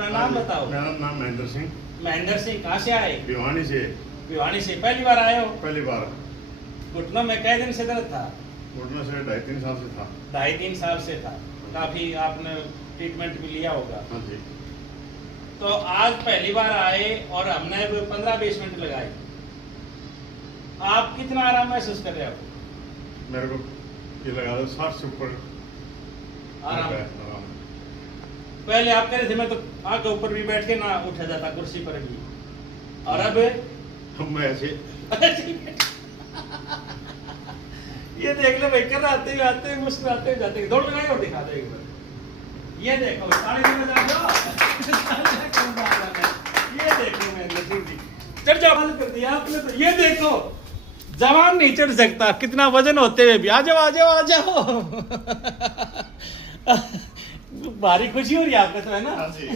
अपना नाम बताओ। मेरा नाम महेंद्र सिंह, महेंद्र सिंह, कहाँ से आए? भिवानी से। भिवानी से पहली बार आए हो? पहली बार। घुटनों में कै दिन से दर्द था? घुटनों से 2.5-3 साल से था। 2.5-3 साल से था। काफी आपने ट्रीटमेंट भी लिया होगा। हाँ जी। तो आज पहली बार आए और हमने 15-20 मिनट लगाए। आप कितना आराम महसूस कर रहे हो? मेरे को ये लगा दो 60 से ऊपर आराम। आराम। पहले आप कह रहे थे मैं तो आग के ऊपर भी बैठ के ना उठा जाता, कुर्सी पर भी, और अब मैं ऐसे ये देख लो भाई, कर आते हुए मुस्कुराते हुए जाते, दौड़ लगाए और दिखा दो एक बार। ये देखो ताली बजा दो। ये देखो महेंद्र सिंह जी, चढ़ जाओ, बंद कर दिया आपने तो। ये देखो जवान नहीं चढ़ सकता, कितना वजन होते हुए भी। आ जाओ आ जाओ आ जाओ। भारी खुशी हो रही है आपको तो, है ना? हाँ जी।